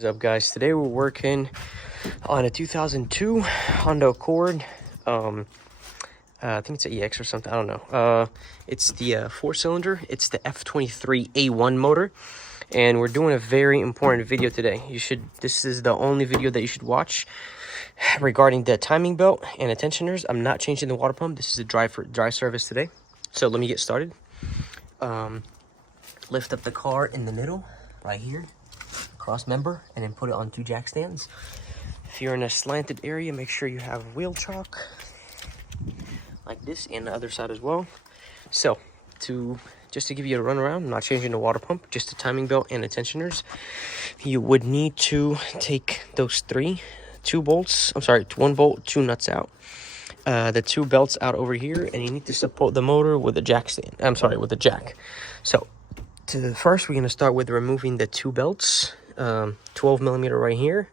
What's up, guys? Today we're working on a 2002 Honda Accord. I think it's an EX or something. I don't know. It's the 4-cylinder. It's the F23A1 motor, and we're doing a very important video today. This is the only video that you should watch regarding the timing belt and tensioners. I'm not changing the water pump. This is a dry service today. So let me get started. Lift up the car in the middle, right here. Cross member, and then put it on 2 jack stands. If you're in a slanted area, make sure you have wheel chock like this, and the other side as well. So just to give you a run around, I'm not changing the water pump, just the timing belt and the tensioners. You would need to take those 1 bolt, 2 nuts out, the 2 belts out over here, and you need to support the motor with a jack stand. With a jack. So first we're going to start with removing the 2 belts. 12 millimeter right here,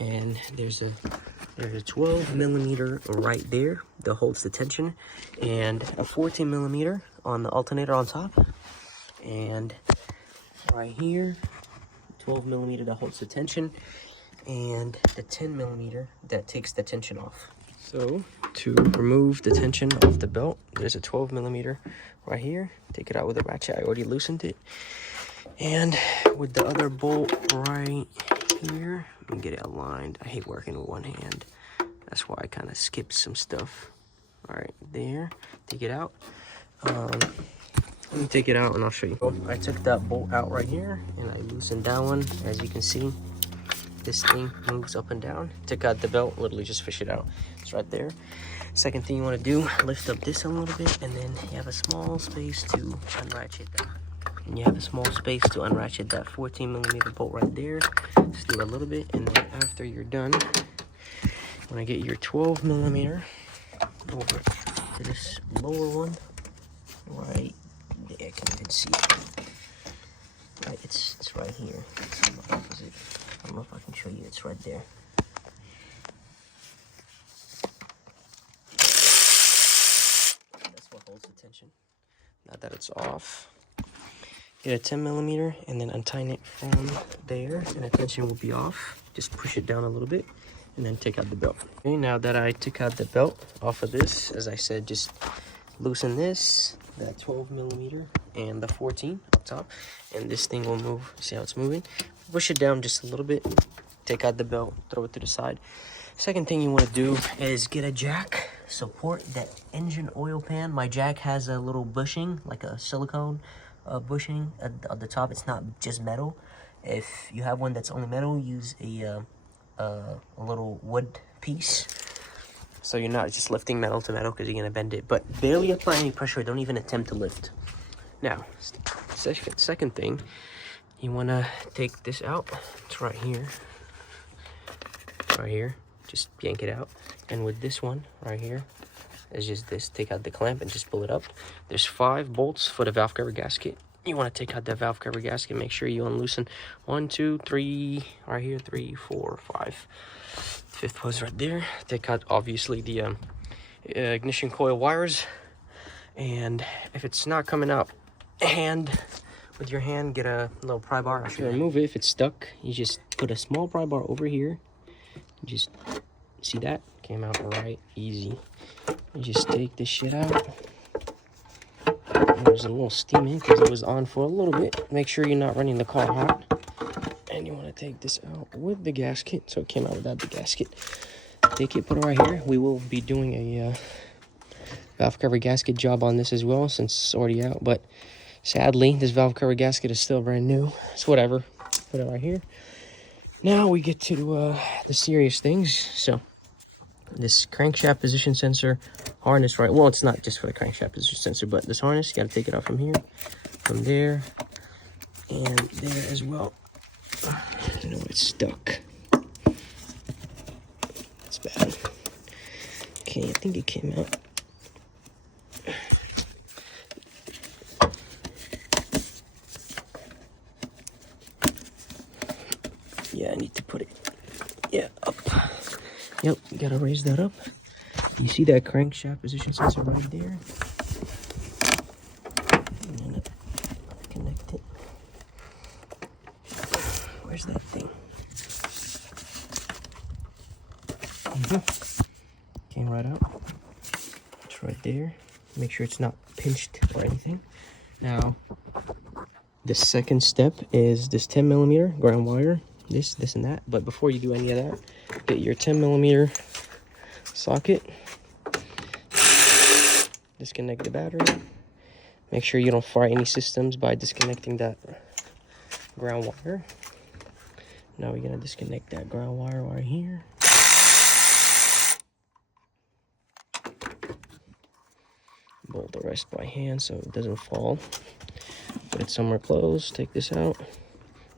and there's a 12 millimeter right there that holds the tension, and a 14 millimeter on the alternator on top, and right here 12 millimeter that holds the tension, and the 10 millimeter that takes the tension off. So to remove the tension off the belt, there's a 12 millimeter right here. Take it out with a ratchet. I already loosened it. And with the other bolt right here, let me get it aligned. I hate working with one hand. That's why I kind of skipped some stuff. All right, there. Take it out. Let me take it out and I'll show you. I took that bolt out right here and I loosened that one. As you can see, this thing moves up and down. Took out the belt, literally just fish it out. It's right there. Second thing you want to do, lift up this a little bit, and then you have a small space to unratchet that. And you have a small space to unratchet that 14 millimeter bolt right there. Just do a little bit, and then after you're done, you want to get your 12 millimeter over to this lower one right there. I can even see it. Right, it's right here. It's on the opposite. I don't know if I can show you. It's right there. That's what holds the tension. Now that it's off, get a 10 millimeter and then untie it from there, and the tension will be off. Just push it down a little bit and then take out the belt. Okay, now that I took out the belt off of this, as I said, just loosen this, that 12 millimeter and the 14 up top, and this thing will move. See how it's moving? Push it down just a little bit, take out the belt, throw it to the side. Second thing you want to do is get a jack, support that engine oil pan. My jack has a little bushing, like a silicone bushing at the top. It's not just metal. If you have one that's only metal, use a little wood piece, so you're not just lifting metal to metal, because you're going to bend it. But barely apply any pressure. Don't even attempt to lift. Now, second thing, you want to take this out. It's right here. Right here. Just yank it out. And with this one right here, it's just this. Take out the clamp and just pull it up. There's 5 bolts for the valve cover gasket. You want to take out the valve cover gasket. Make sure you unloosen 1, 2, 3, right here, 3, 4, 5. 5th was right there. Take out, obviously, the ignition coil wires. And if it's not coming out, with your hand, get a little pry bar. To remove it, if it's stuck, you just put a small pry bar over here. Just see that? Came out right easy. You just take this shit out. There's a little steam in because it was on for a little bit. Make sure you're not running the car hot. And you want to take this out with the gasket. So it came out without the gasket. Take it, put it right here. We will be doing a valve cover gasket job on this as well, since it's already out. But sadly, this valve cover gasket is still brand new. So whatever. Put it right here. Now we get to the serious things. So this crankshaft position sensor harness, right? Well, it's not just for the crankshaft position sensor, but this harness, you got to take it out from here, from there, and there as well. I know it's stuck. It's bad. Okay, I think it came out. Yeah, I need to put it, up. Yep, you gotta raise that up. You see that crankshaft position sensor right there? And then connect it. Where's that thing? Came right out. It's right there. Make sure it's not pinched or anything. Now, the second step is this 10mm ground wire. This, and that. But before you do any of that, get your 10mm socket. Disconnect the battery. Make sure you don't fry any systems by disconnecting that ground wire. Now we're gonna disconnect that ground wire right here. Bolt the rest by hand so it doesn't fall. Put it somewhere close. Take this out.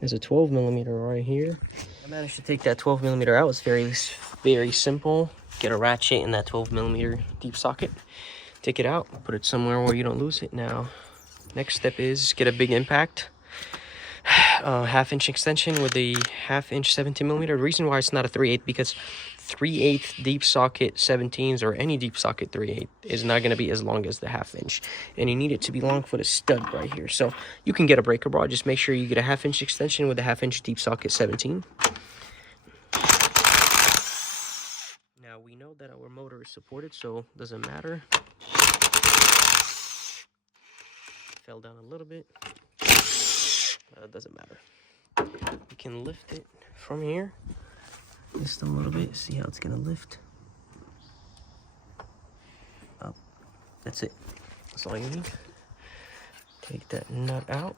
There's a 12mm right here. I managed to take that 12mm out. It's very simple. Get a ratchet in that 12mm deep socket. Take it out. Put it somewhere where you don't lose it. Now, next step is get a big impact. 1/2-inch extension with a 1/2-inch 17mm. The reason why it's not a 3/8 because 3/8 deep socket 17s or any deep socket 3/8 is not going to be as long as the 1/2-inch, and you need it to be long for the stud right here. So you can get a breaker bar. Just make sure you get a 1/2-inch extension with a 1/2-inch deep socket 17. Now we know that our motor is supported, so it doesn't matter. Fell down a little bit. It doesn't matter. You can lift it from here just a little bit. See how it's gonna lift up. That's it. That's all you need. Take that nut out.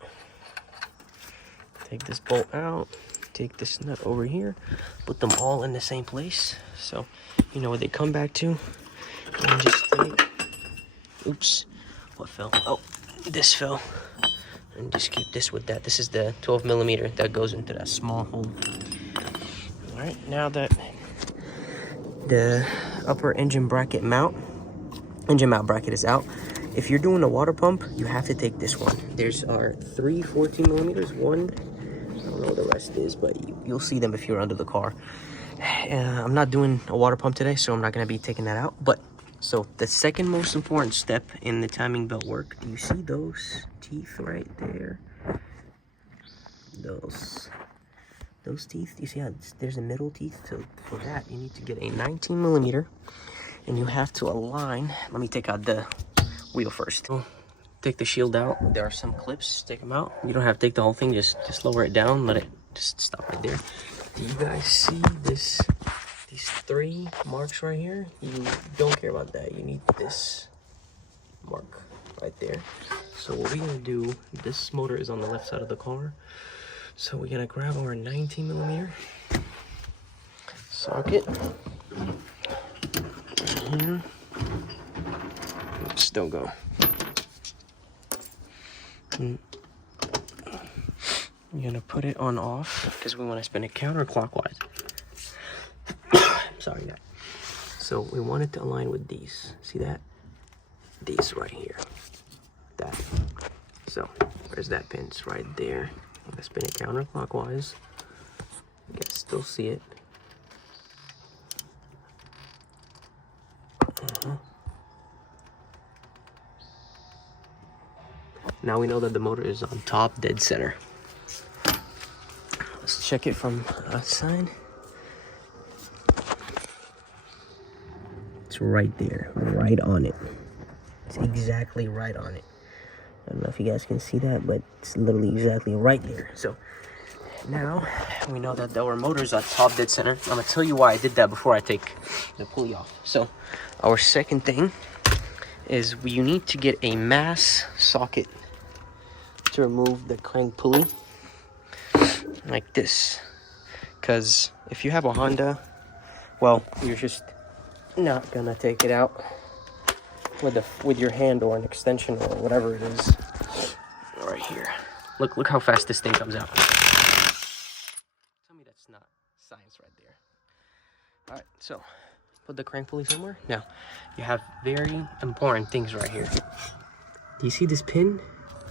Take this bolt out. Take this nut over here. Put them all in the same place so you know what they come back to. And just take. Oops. What fell? Oh, this fell. And just keep this with that. This is the 12mm that goes into that small hole. All right, now that the upper engine mount bracket is out, if you're doing a water pump, you have to take this one. There's our 3 14mm. One, I don't know what the rest is, but you'll see them if you're under the car. I'm not doing a water pump today, so I'm not gonna be taking that out. But so the second most important step in the timing belt work, do you see those teeth right there? Those teeth, you see how there's a middle teeth? So for that, you need to get a 19mm, and you have to align. Let me take out the wheel first. Take the shield out. There are some clips. Take them out. You don't have to take the whole thing. Just lower it down. Let it just stop right there. Do you guys see this? These 3 marks right here? You don't care about that. You need this mark right there. So what we're gonna do, this motor is on the left side of the car. So we're gonna grab our 19mm socket right here. Oops, don't go. And you're gonna put it on off because we want to spin it counterclockwise. Sorry, guys. So we want it to align with these. See that? These right here. That. So where's that pin? It's right there. I'm gonna spin it counterclockwise. You can still see it. Now we know that the motor is on top, dead center. Let's check it from outside. It's right there, right on it. It's exactly right on it. I don't know if you guys can see that, but it's literally exactly right there. So now we know that our motor is on top, dead center. I'm gonna tell you why I did that before I take the pulley off. So our second thing is you need to get a mass socket to remove the crank pulley like this, because if you have a Honda, well, you're just not gonna take it out with your hand or an extension or whatever it is. Right here, look how fast this thing comes out. Tell me that's not science right there. All right, so put the crank pulley somewhere. Now you have very important things right here. Do you see this pin?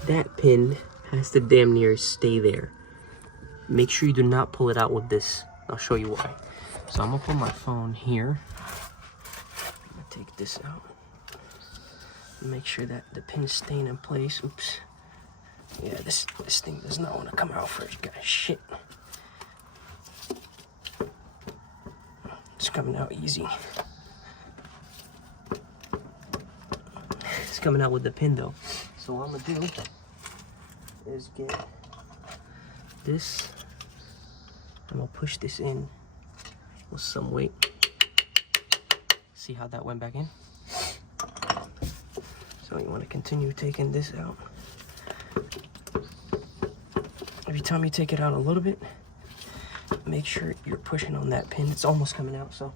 That pin has to damn near stay there. Make sure you do not pull it out with this. I'll show you why. So I'm gonna put my phone here. I'm gonna take this out. Make sure that the pin's staying in place. Oops. Yeah, this thing does not want to come out first, guys. Shit. It's coming out easy. It's coming out with the pin though. So what I'm gonna do is get this. I'm gonna push this in with some weight. See how that went back in? So you want to continue taking this out. Every time you take it out a little bit, make sure you're pushing on that pin. It's almost coming out, so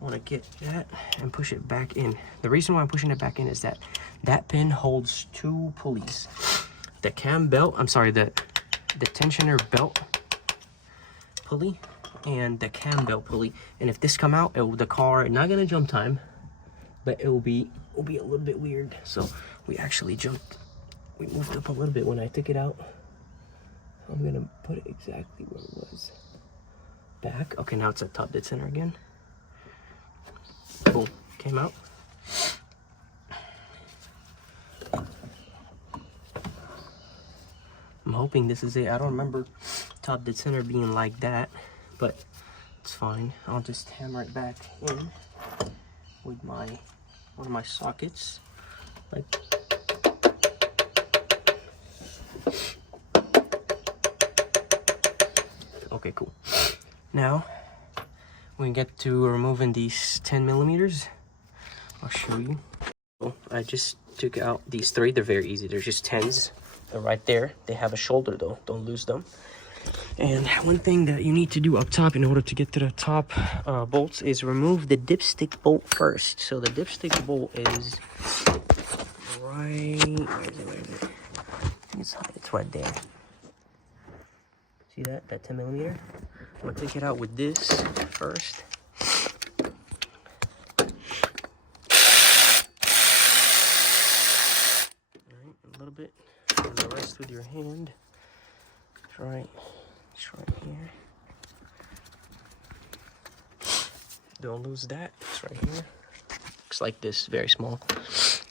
I want to get that and push it back in. The reason why I'm pushing it back in is that that pin holds two pulleys. The cam belt, I'm sorry, the tensioner belt pulley and the cam belt pulley. And if this come out, the car not gonna jump time, but it will be a little bit weird. So we actually we moved up a little bit when I took it out. I'm gonna put it exactly where it was. Back. Okay, now it's at top dead center again. Cool. Came out. I'm hoping this is it. I don't remember top dead center being like that, but it's fine. I'll just hammer it back in with one of my sockets. Like okay, cool. Now we get to removing these 10 millimeters. I'll show you. I just took out these three. They're very easy. They're just 10s. They're right there. They have a shoulder though. Don't lose them. And one thing that you need to do up top in order to get to the top bolts is remove the dipstick bolt first. So the dipstick bolt is right. Where is it? It's right there. See that 10 millimeter? I'm gonna take it out with this first. Alright, a little bit. And the rest with your hand. It's right here. Don't lose that. It's right here. Looks like this, very small.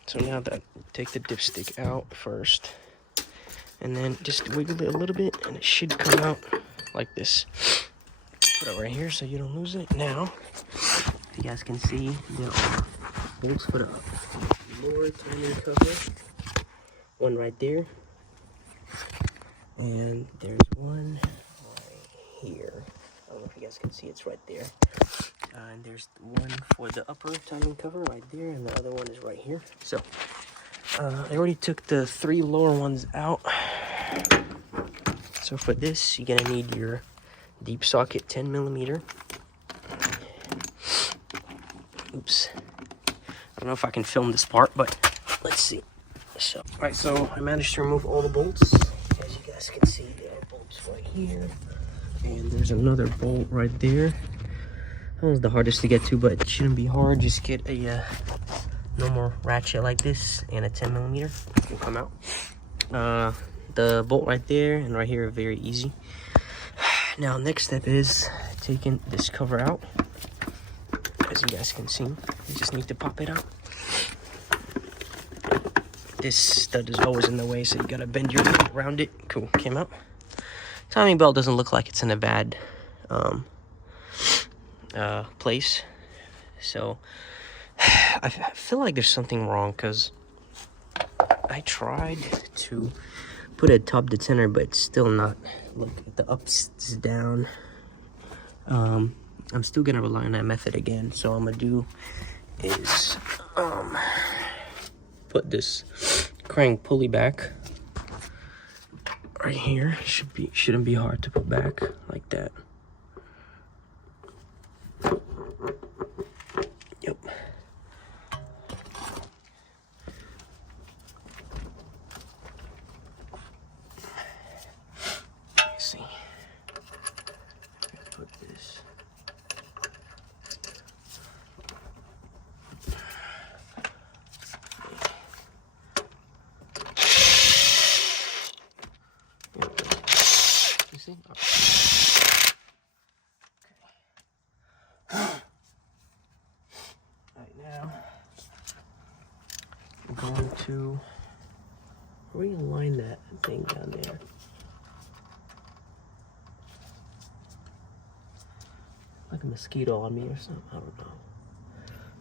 So now that take the dipstick out first. And then just wiggle it a little bit and it should come out like this. Put it right here so you don't lose it. Now, if you guys can see, there are bolts for the lower timing cover. One right there. And there's one right here. I don't know if you guys can see, it's right there. And there's one for the upper timing cover right there, and the other one is right here. So, I already took the 3 lower ones out. So for this, you're gonna need your deep socket 10 millimeter. Oops. I don't know if I can film this part, but let's see. So, alright, so I managed to remove all the bolts. As you guys can see, there are bolts right here. And there's another bolt right there. That was the hardest to get to, but it shouldn't be hard. Just get a normal ratchet like this and a 10 millimeter. It will come out. The bolt right there and right here are very easy. Now, next step is taking this cover out. As you guys can see, you just need to pop it out. This stud is always in the way, so you gotta bend your foot around it. Cool, came out. Timing belt doesn't look like it's in a bad place. So I feel like there's something wrong because I tried to put a top dead center, but it's still not. Look, the ups is down. I'm still gonna rely on that method again. So I'm gonna do is put this crank pulley back right here. Shouldn't be hard to put back like that. Yep. Let's see. Put this. You see? Right now, I'm going to realign that thing down there. like a mosquito on me or something. I don't know.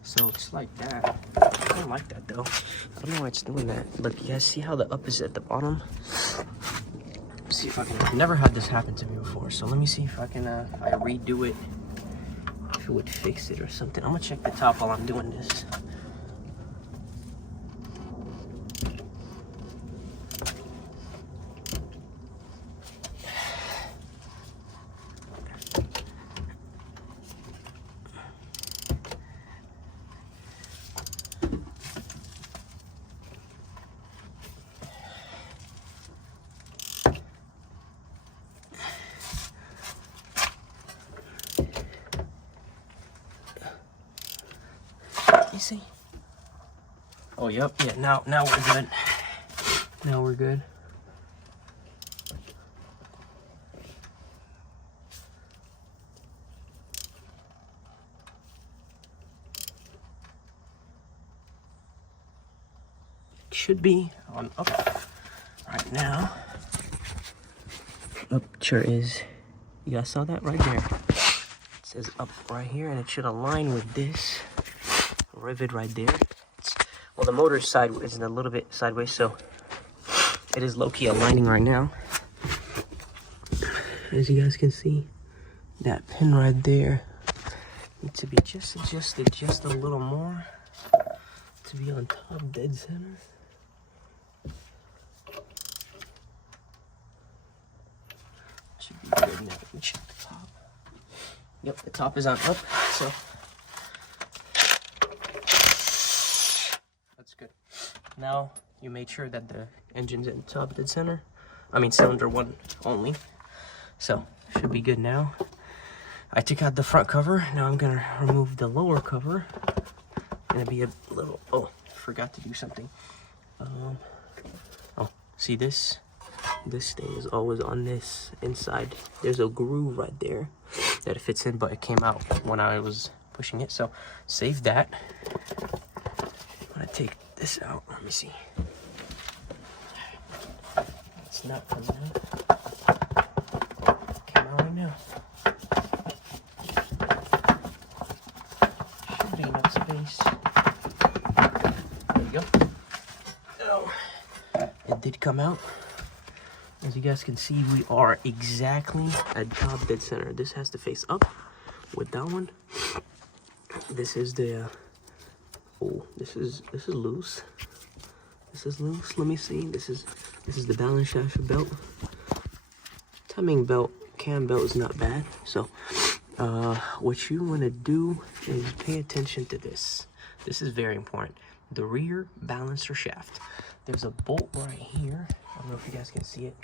So it's like that. I don't like that though. I don't know why it's doing that. Look, you guys see how the up is at the bottom? Let's see if I can. I've never had this happen to me before. So let me see if I can. If I redo it, if it would fix it or something. I'm gonna check the top while I'm doing this. You see? Oh, yep. Yeah, now we're good. Now we're good. Should be on up right now. Up sure is. You guys saw that right there? It says up right here, and it should align with this rivet right there. Well, the motor's side is a little bit sideways, so it is low-key aligning right now. As you guys can see, that pin right there needs to be just adjusted just a little more to be on top dead center. Should be good now. Let me check the top. Yep, the top is on up, so that's good. Now you made sure that the engine's in top dead center. I mean cylinder one only. So should be good now. I took out the front cover. Now I'm gonna remove the lower cover. Gonna be a little. Oh, forgot to do something. Oh, see this? This thing is always on this inside. There's a groove right there that it fits in, but it came out when I was pushing it. So save that. I'm gonna take this out. Let me see. It's not coming out. Came out right now. Should be enough space. There you go. Oh, it did come out. As you guys can see, we are exactly at top dead center. This has to face up with that one. This is the oh, this is loose. This is loose. Let me see. This is the balance shaft belt. Timing belt, cam belt is not bad. So what you want to do is pay attention to this. This is very important. The rear balancer shaft. There's a bolt right here. I don't know if you guys can see it.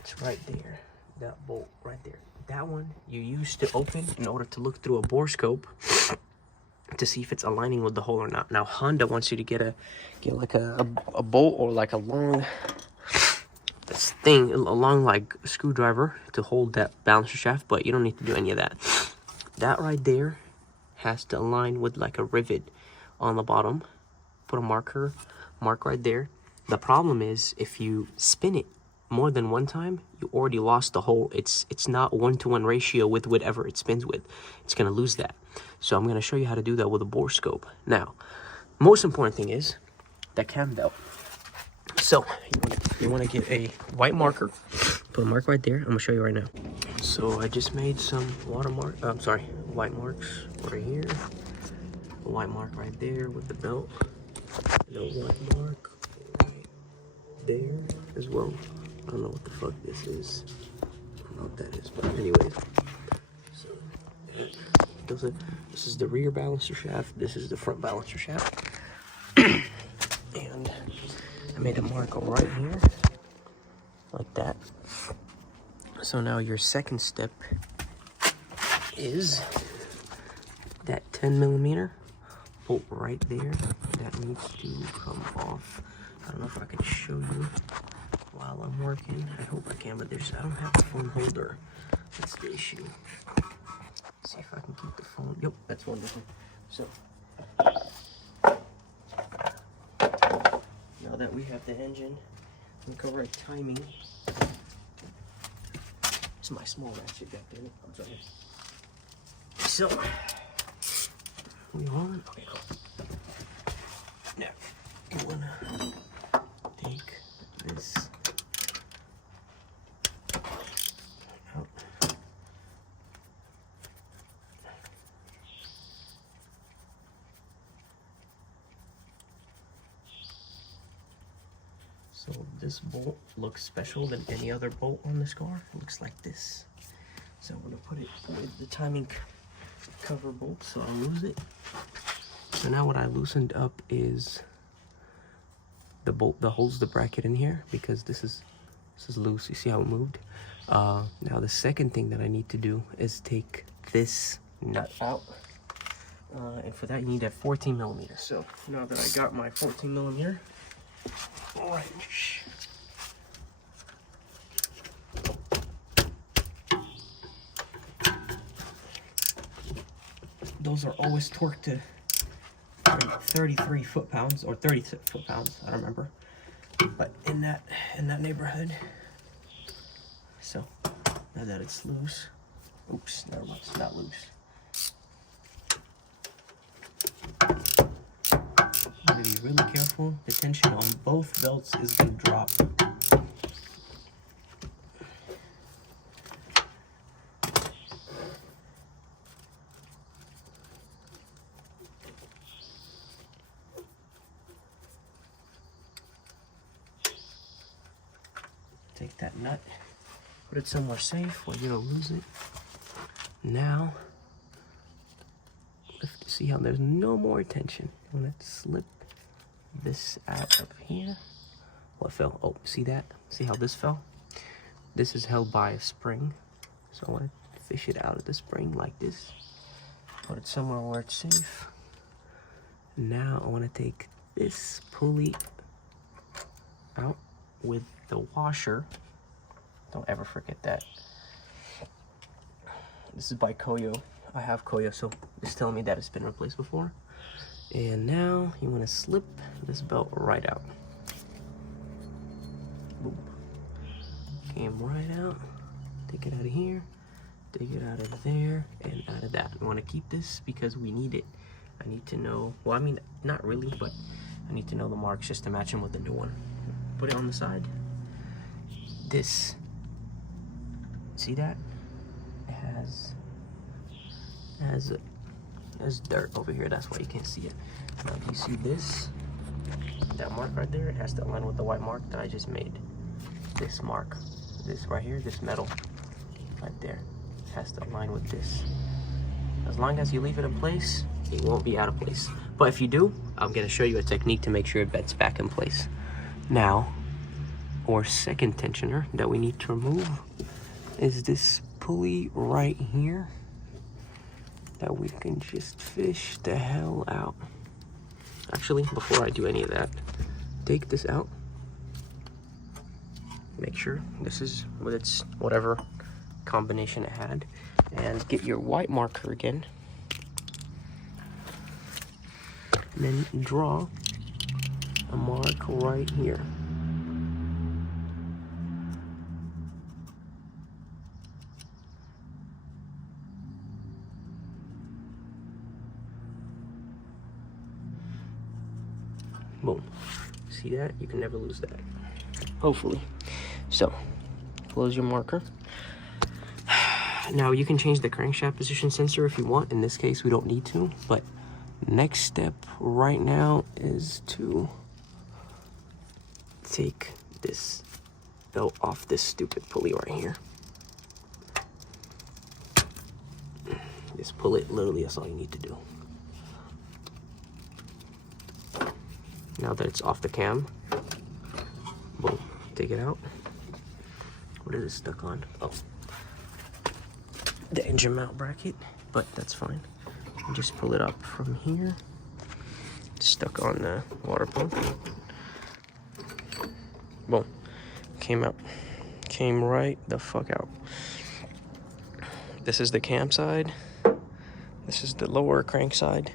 It's right there. That bolt right there. That one you use to open in order to look through a bore scope to see if it's aligning with the hole or not. Now Honda wants you to get like a bolt or like a long thing, a long like screwdriver to hold that balancer shaft, but you don't need to do any of that. That right there has to align with like a rivet on the bottom. Put a mark right there. The problem is if you spin it more than one time, you already lost the hole. It's not 1-to-1 ratio with whatever it spins with. It's gonna lose that. So I'm gonna show you how to do that with a bore scope. Now, most important thing is the cam belt. So you wanna get a white marker. Put a mark right there. I'm gonna show you right now. So I just made some white marks right here. A white mark right there with the belt. And a white mark right there as well. I don't know what the fuck this is. I don't know what that is, but anyways. So this is the rear balancer shaft. This is the front balancer shaft. And I made a mark right here, like that. So now your second step is that 10mm bolt right there. That needs to come off. I don't know if I can show you while I'm working. I hope I can, but I don't have the phone holder. That's the issue. Let's see if I can keep the phone. Yep, that's wonderful. So now that we have the engine and correct timing, It's my small ratchet back there. I'm sorry. So, we want, okay, cool. Now, you wanna take this out. So this bolt looks special than any other bolt on this car. It looks like this. So I'm gonna put it with the timing cover bolt so I'll lose it. So now what I loosened up is the bolt that holds the bracket in here, because this is loose. You see how it moved? Now the second thing that I need to do is take this nut out. And for that you need a 14 millimeter. So now that I got my 14 millimeter wrench, those are always torqued to 33 foot-pounds or 30 foot-pounds, I don't remember, but in that neighborhood. So now that it's loose, oops, never mind, it's not loose. You gotta be really careful. The tension on both belts is gonna drop. Take that nut, put it somewhere safe where you don't lose it. Now, lift, see how there's no more tension. I'm gonna slip this out of here. What fell? Oh, see that? See how this fell? This is held by a spring. So I want to fish it out of the spring like this. Put it somewhere where it's safe. Now I want to take this pulley out with the washer. Don't ever forget that. This is by Koyo. I have Koyo, so it's telling me that it's been replaced before. And now you want to slip this belt right out. Boom. Came right out. Take it out of here. Take it out of there and out of that. I want to keep this because we need it. I need to know, well, I mean, not really, but I need to know the marks just to match them with the new one. Put it on the side. This, see that? It has dirt over here. That's why you can't see it. Now, if you see this, that mark right there, it has to align with the white mark that I just made. This mark, this right here, this metal right there, has to align with this. As long as you leave it in place, it won't be out of place. But if you do, I'm gonna show you a technique to make sure it bets back in place. Now, our second tensioner that we need to remove is this pulley right here that we can just fish the hell out. Actually, before I do any of that, take this out. Make sure this is with its whatever combination it had, and get your white marker again. And then draw a mark right here. Boom. See that? You can never lose that. Hopefully. So, close your marker. Now you can change the crankshaft position sensor if you want. In this case, we don't need to, but next step right now is to take this belt off this stupid pulley right here. Just pull it, literally, that's all you need to do. Now that it's off the cam, boom, take it out. What is it stuck on? Oh, the engine mount bracket, but that's fine. Just pull it up from here. It's stuck on the water pump. Boom, came out. Came right the fuck out. This is the cam side. This is the lower crank side.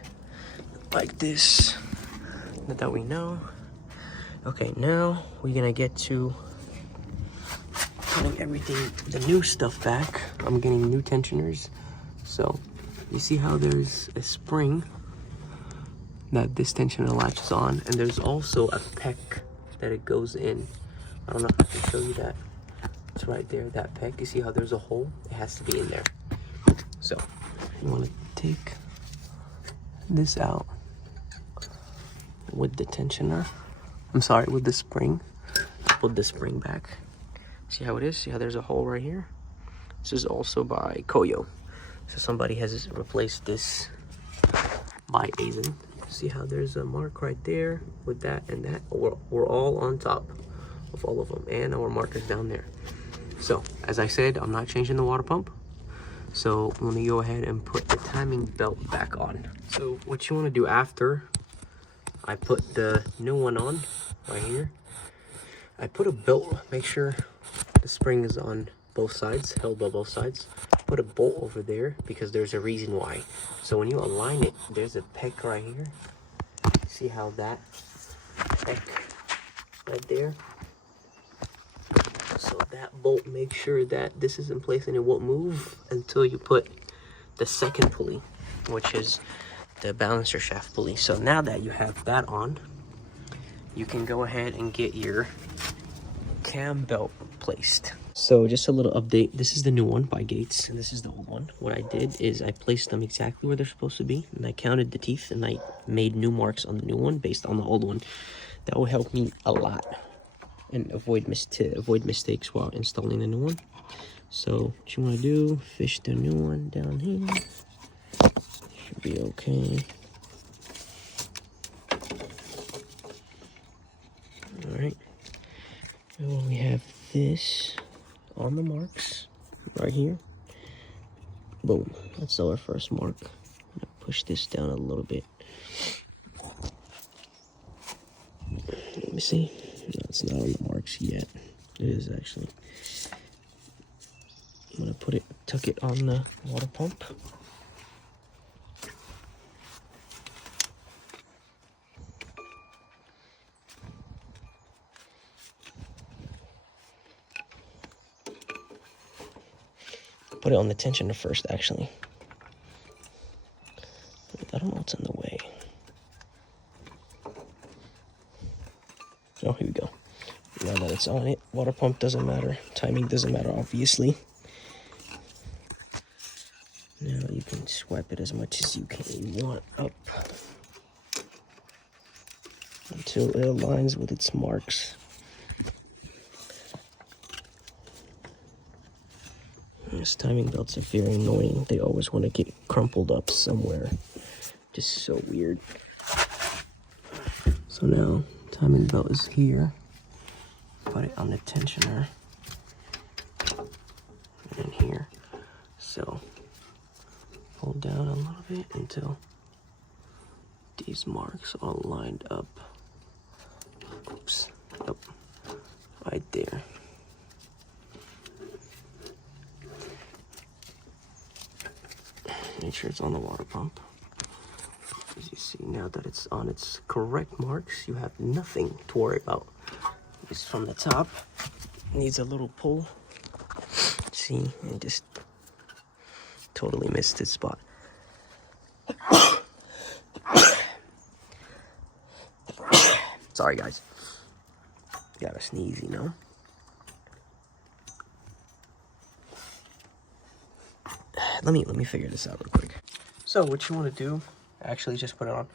Like this. That we know. Okay, now we're gonna get to putting everything, the new stuff back. I'm getting new tensioners. So you see how there's a spring that this tensioner latches on, and there's also a peck that it goes in. I don't know if I can show you that. It's right there, that peck. You see how there's a hole? It has to be in there. So you want to take this out with the tensioner. I'm sorry, with the spring. Put the spring back. See how it is? See how there's a hole right here? This is also by Koyo. So somebody has replaced this by Aizen. See how there's a mark right there with that and that? We're all on top of all of them, and our markers down there. So as I said, I'm not changing the water pump. So I'm gonna go ahead and put the timing belt back on. So what you wanna do after I put the new one on right here, I put a belt, make sure the spring is on both sides, held by both sides. Put a bolt over there because there's a reason why. So when you align it, there's a peck right here. See how that peck right there? So that bolt makes sure that this is in place and it won't move until you put the second pulley, which is the balancer shaft pulley. So now that you have that on, you can go ahead and get your cam belt placed. So just a little update. This is the new one by Gates, and this is the old one. What I did is I placed them exactly where they're supposed to be, and I counted the teeth, and I made new marks on the new one based on the old one. That will help me a lot and avoid mistakes while installing the new one. So what you want to do, fish the new one down here. Should be okay. All right. And when we have this on the marks right here, boom, that's our first mark. I'm gonna push this down a little bit. Let me see. No, it's not on the marks yet. It is actually. I'm gonna tuck it on the water pump. Put it on the tensioner first, actually. I don't know what's in the way. Oh, here we go. Now that it's on it, water pump doesn't matter. Timing doesn't matter, obviously. Now you can swipe it as much as you want up until it aligns with its marks. These timing belts are very annoying. They always want to get crumpled up somewhere. Just so weird. So now, timing belt is here. Put it on the tensioner. And here. So, hold down a little bit until these marks are lined up. Oops. Yep. Right there. Make sure it's on the water pump. As you see, now that it's on its correct marks, you have nothing to worry about. It's from the top. Needs a little pull. See, and just totally missed its spot. Sorry, guys. Gotta sneeze, you know. Let me figure this out real quick. So what you want to do, actually just put it on.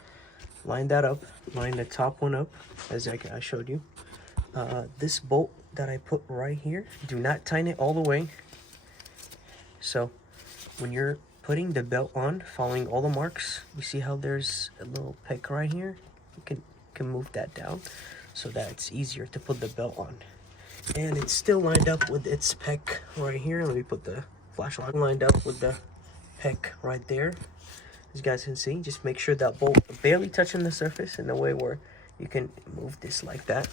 Line that up. Line the top one up, as I showed you. This bolt that I put right here, do not tighten it all the way. So when you're putting the belt on, following all the marks, you see how there's a little peck right here? You can move that down so that it's easier to put the belt on. And it's still lined up with its peck right here. Let me put the flashlight lined up with the peck right there. As you guys can see, just make sure that bolt barely touching the surface in a way where you can move this like that.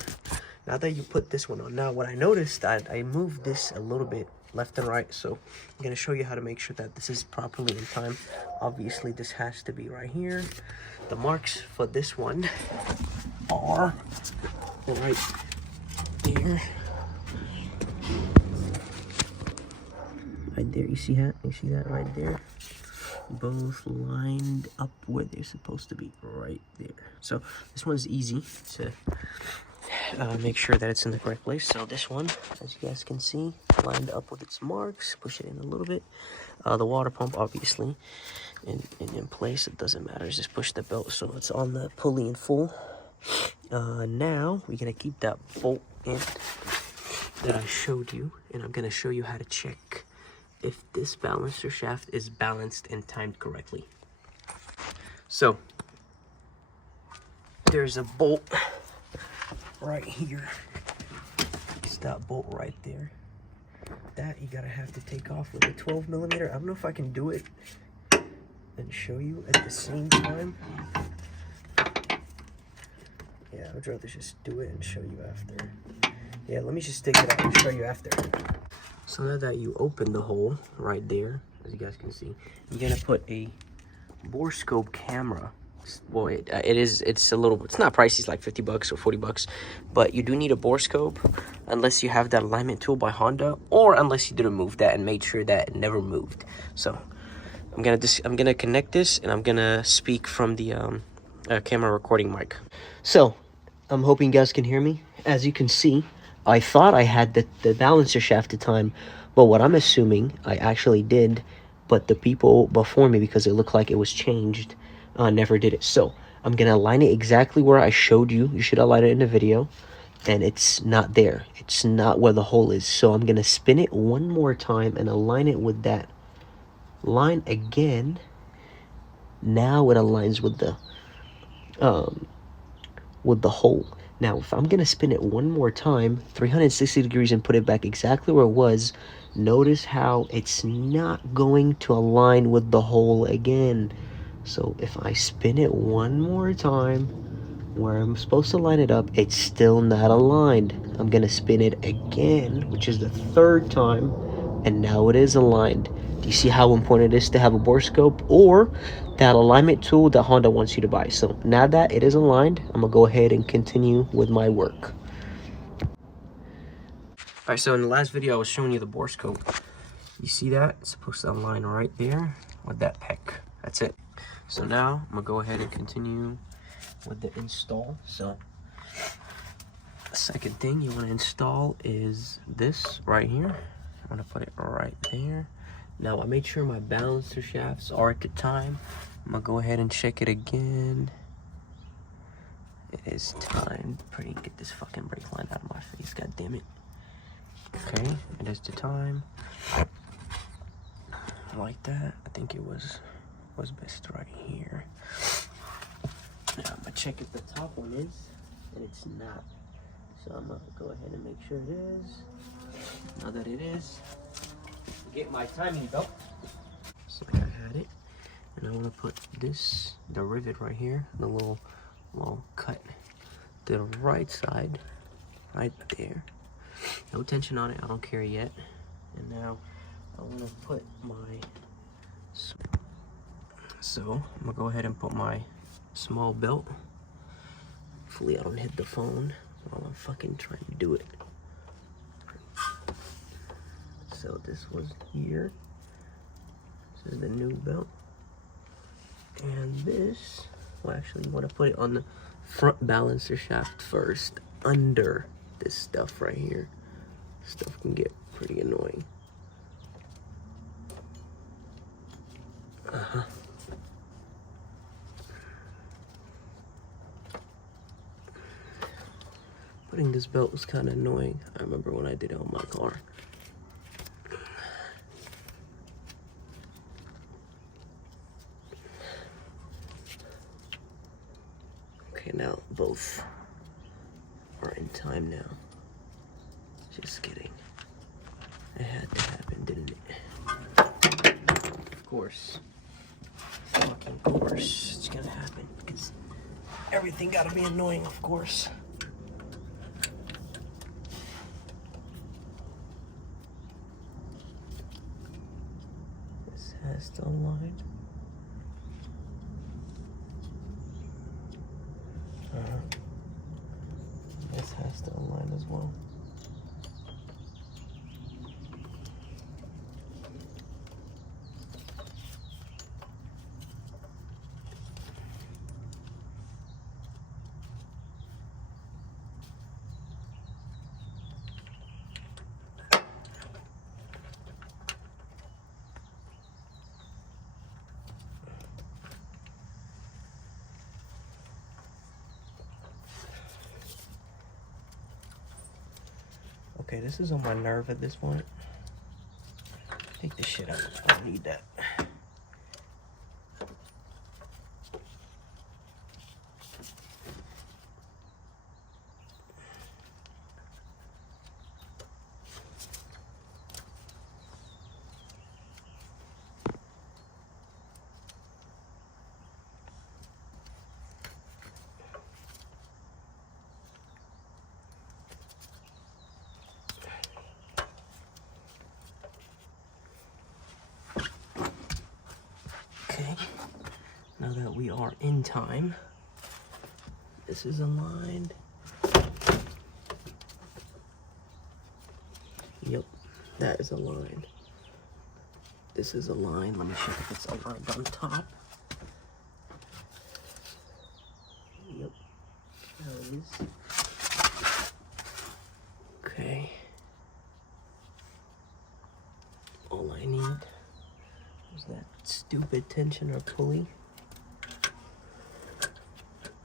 Now that you put this one on, now what I noticed, I moved this a little bit left and right, so I'm going to show you how to make sure that this is properly in time. Obviously this has to be right here. The marks for this one are right here. right there. You see that? You see that right there? Both lined up where they're supposed to be, right there. So this one's easy to make sure that it's in the correct place. So this one, as you guys can see, lined up with its marks. Push it in a little bit. The water pump, obviously, in place. It doesn't matter. Just push the belt so it's on the pulley in full. Now we're gonna keep that bolt in that I showed you, and I'm gonna show you how to check if this balancer shaft is balanced and timed correctly. So there's a bolt right here. It's that bolt right there. That you gotta have to take off with a 12mm. I don't know if I can do it and show you at the same time. Yeah, I would rather just do it and show you after. Yeah, let me just take it out and show you after. So now that you open the hole right there, as you guys can see, you're gonna put a borescope camera. Well, it's a little, it's not pricey, it's like 50 bucks or 40 bucks, but you do need a borescope unless you have that alignment tool by Honda, or unless you didn't move that and made sure that it never moved. So I'm gonna connect this, and I'm gonna speak from the camera recording mic. So I'm hoping you guys can hear me. As you can see, I thought I had the balancer shaft at the time, but what I'm assuming I actually did, but the people before me, because it looked like it was changed, never did it. So I'm gonna align it exactly where I showed you. You should align it in the video, and it's not there. It's not where the hole is. So I'm gonna spin it one more time and align it with that line again. Now it aligns with the hole. Now, if I'm gonna spin it one more time, 360 degrees, and put it back exactly where it was, notice how it's not going to align with the hole again. So if I spin it one more time, where I'm supposed to line it up, it's still not aligned. I'm gonna spin it again, which is the third time, and now it is aligned. Do you see how important it is to have a borescope or that alignment tool that Honda wants you to buy? So now that it is aligned, I'm gonna go ahead and continue with my work. All right, so in the last video I was showing you the borescope. You see that? It's supposed to align right there with that peck. That's it. So now I'm gonna go ahead and continue with the install. So the second thing you want to install is this right here. I'm gonna put it right there. Now I made sure my balancer shafts are at the time. I'm gonna go ahead and check it again. It is timed. Pretty, get this fucking brake line out of my face, god damn it. Okay, it is the time. Like that. I think it was best right here. Now I'm gonna check if the top one is, and it's not. So I'm gonna go ahead and make sure it is. Now that it is, get my timing belt. So I had it, and I want to put this, the rivet right here, the little cut to the right side, right there. No tension on it, I don't care yet. And now I want to put my, so I'm gonna go ahead and put my small belt. Hopefully I don't hit the phone while I'm fucking trying to do it. So this was here. This is the new belt. And this, well, actually you want to put it on the front balancer shaft first, under this stuff right here. Stuff can get pretty annoying. Putting this belt was kind of annoying. I remember when I did it on my car. Okay, now both are in time now. Just kidding. It had to happen, didn't it? Of course. Fucking course. It's gonna happen because everything gotta be annoying, of course. This has to align. This has to align as well. Okay, this is on my nerve at this point. Take this shit out. I don't need that. Okay, now that we are in time, this is aligned. Yep, that is aligned. This is aligned. Let me check if it's aligned on top. Yep, there it is. Okay. All I need is that stupid tension or pulley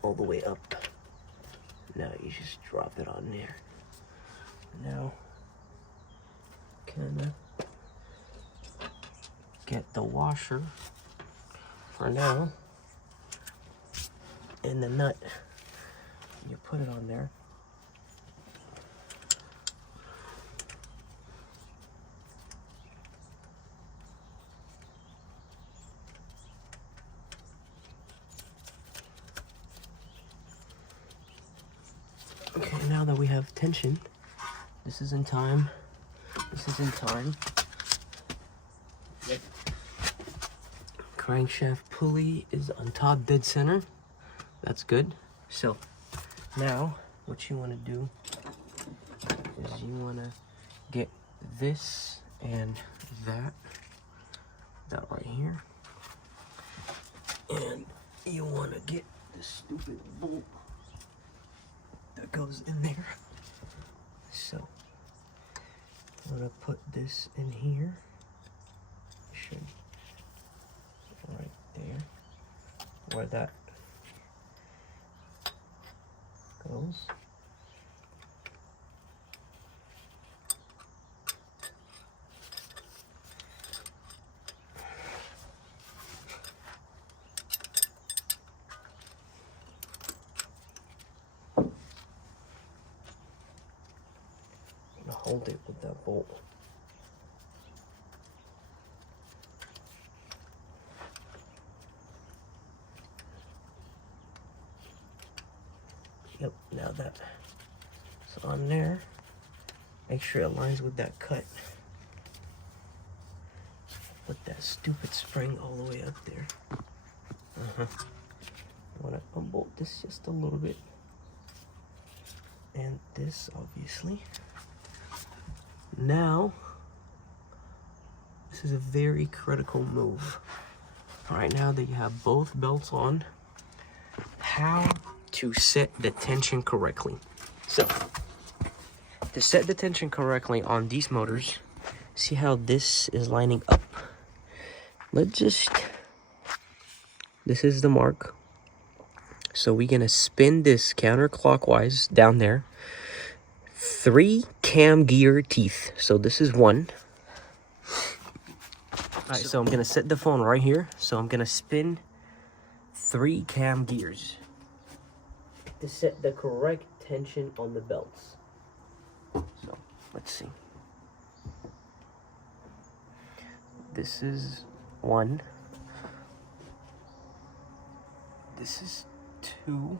all the way up. Now you just drop it on there. Now, kinda get the washer for now, and the nut. You put it on there. Okay, now that we have tension, this is in time. This is in time. Yep. Crankshaft pulley is on top dead center. That's good. So now what you want to do is you want to get this and that right here, and you want to get this stupid bolt that goes in there. So I'm gonna put this in here. Should right there where that goes. Hold it with that bolt. Yep, now that's on there. Make sure it aligns with that cut. Put that stupid spring all the way up there. I want to unbolt this just a little bit. And this, obviously. Now, this is a very critical move. Right now that you have both belts on, how to set the tension correctly. So, to set the tension correctly on these motors, see how this is lining up? This is the mark. So we're gonna spin this counterclockwise down there. 3 cam gear teeth. So this is 1. Alright, so I'm gonna set the phone right here. So I'm gonna spin 3 cam gears to set the correct tension on the belts. So let's see. This is 1. This is 2.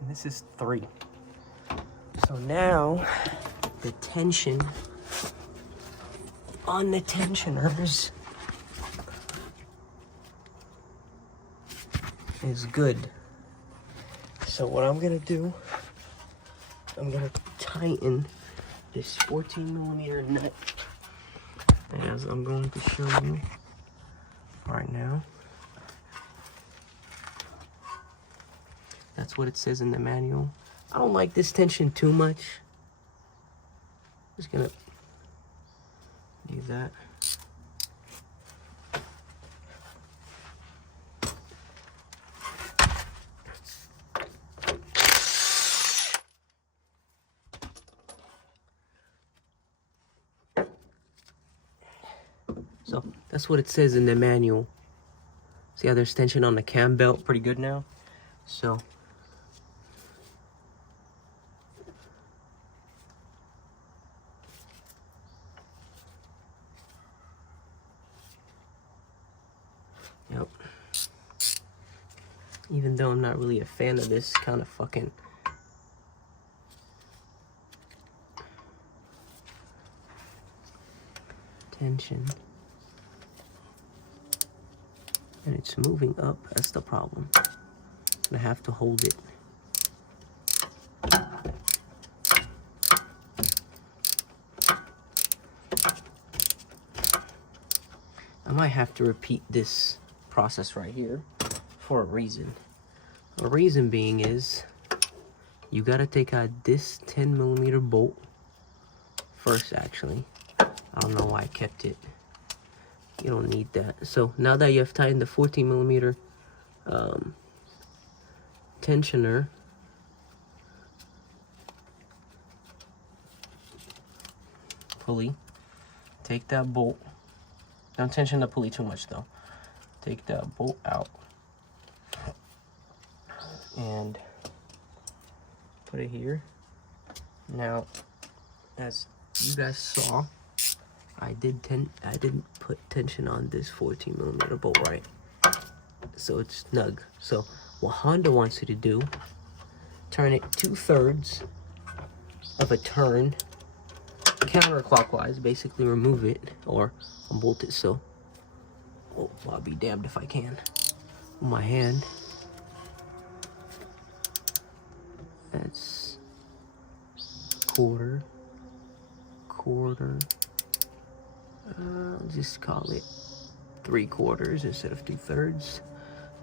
And this is 3. So now the tension on the tensioners is good. So what I'm gonna do, I'm gonna tighten this 14mm nut, as I'm going to show you right now. That's what it says in the manual. I don't like this tension too much. Just gonna do that. So that's what it says in the manual. See how there's tension on the cam belt pretty good now? So yep. Even though I'm not really a fan of this kind of fucking tension. And it's moving up, that's the problem. I have to hold it. I might have to repeat this process right here for a reason. The reason being is you gotta take out this 10mm bolt first, actually. I don't know why I kept it. You don't need that. So now that you have tightened the 14mm tensioner, pulley, take that bolt. Don't tension the pulley too much though. Take that bolt out and put it here. Now, as you guys saw, I didn't put tension on this 14mm bolt, right? So it's snug. So what Honda wants you to do, turn it 2/3 of a turn counterclockwise, basically remove it or unbolt it. So, oh, I'll be damned if I can. With my hand. That's quarter. Just call it 3/4 instead of 2/3.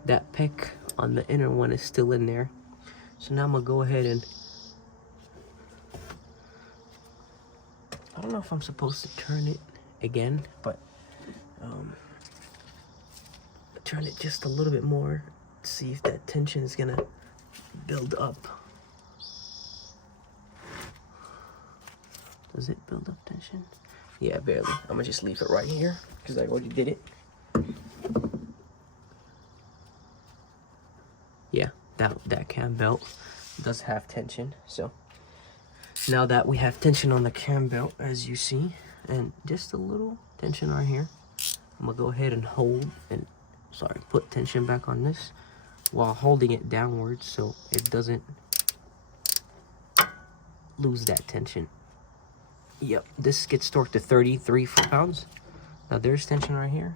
That peck on the inner one is still in there. So now I'm gonna go ahead and, I don't know if I'm supposed to turn it again, but turn it just a little bit more, see if that tension is gonna build up. Does it build up tension? Yeah, barely. I'm gonna just leave it right here because I already did it. Yeah, that cam belt does have tension. So now that we have tension on the cam belt, as you see, and just a little tension right here, I'm gonna go ahead and put tension back on this while holding it downwards so it doesn't lose that tension. Yep, this gets torqued to 33 foot-pounds. Now there's tension right here,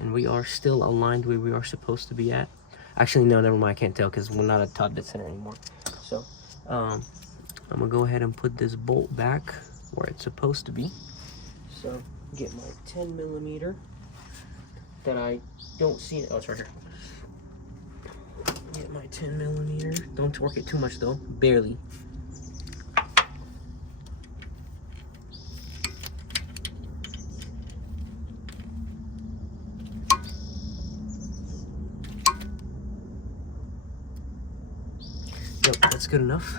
and we are still aligned where we are supposed to be at. Actually, no, never mind, I can't tell because we're not at top dead center anymore. So, I'm gonna go ahead and put this bolt back where it's supposed to be. So, get my 10mm that I don't see. Oh, it's right here. Get my 10mm. Don't torque it too much though, barely. Yep, that's good enough.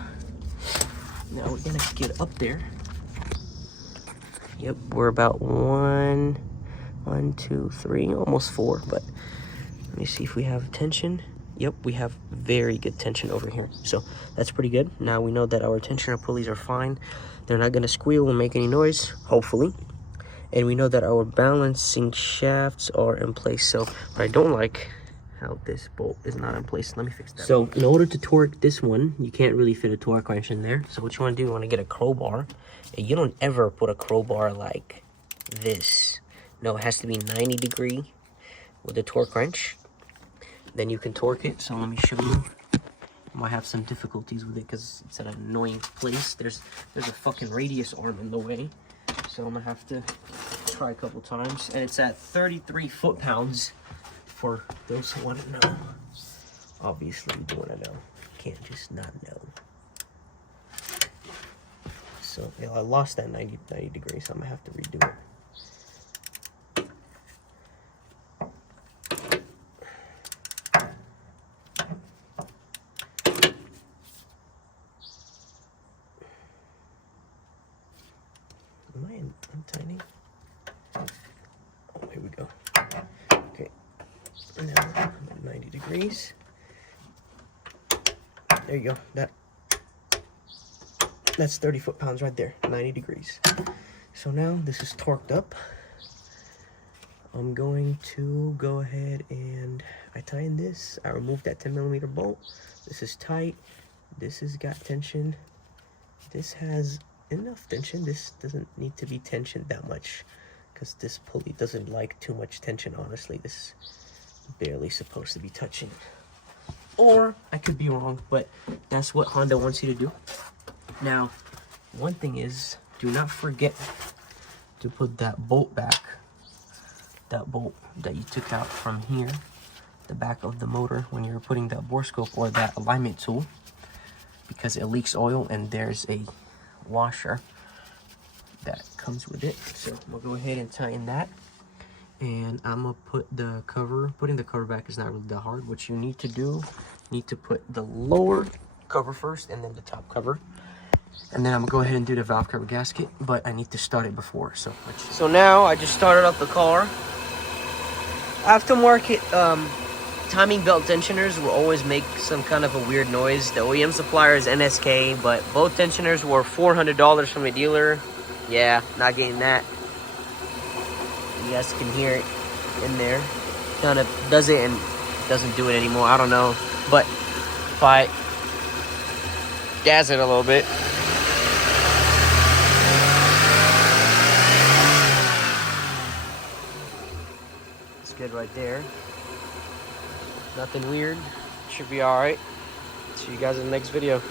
Now we're gonna get up there. Yep, we're about one, two, three, almost 4, but let me see if we have tension. Yep, we have very good tension over here. So that's pretty good. Now we know that our tensioner pulleys are fine. They're not gonna squeal or make any noise, hopefully. And we know that our balancing shafts are in place. So what I don't like, how this bolt is not in place. Let me fix that. So in order to torque this one, you can't really fit a torque wrench in there. So what you want to do, you want to get a crowbar. And you don't ever put a crowbar like this. No, it has to be 90 degree with a torque wrench. Then you can torque it. So let me show you. I might have some difficulties with it because it's at an annoying place. There's a fucking radius arm in the way. So I'm gonna have to try a couple times. And it's at 33 foot-pounds. For those who want to know, obviously you do want to know. You can't just not know. So I lost that 90 degrees, so I'm gonna have to redo it. Am I untightening? Oh here we go. Okay, now I'm at 90 degrees. There you go. That's 30 foot-pounds right there, 90 degrees. So now this is torqued up. I'm going to go ahead and I tighten this. I removed that 10mm bolt. This is tight. This has got tension. This has enough tension. This doesn't need to be tensioned that much because this pulley doesn't like too much tension, honestly. This is barely supposed to be touching. Or I could be wrong, but that's what Honda wants you to do. Now, one thing is, do not forget to put that bolt back. That bolt that you took out from here, the back of the motor, when you're putting that bore scope or that alignment tool, because it leaks oil and there's a washer that comes with it. So I'm gonna go ahead and tighten that, and I'm gonna put the cover. Putting the cover back is not really that hard. What you need to do, you need to put the lower cover first and then the top cover, and then I'm gonna go ahead and do the valve cover gasket, but I need to start it before. So now I just started up the car. Aftermarket timing belt tensioners will always make some kind of a weird noise. The OEM supplier is NSK, but both tensioners were $400 from a dealer. Yeah, not getting that. You guys can hear it in there. Kind of does it and doesn't do it anymore. I don't know. But if I gas it a little bit. It's good right there. Nothing weird. Should be alright. See you guys in the next video.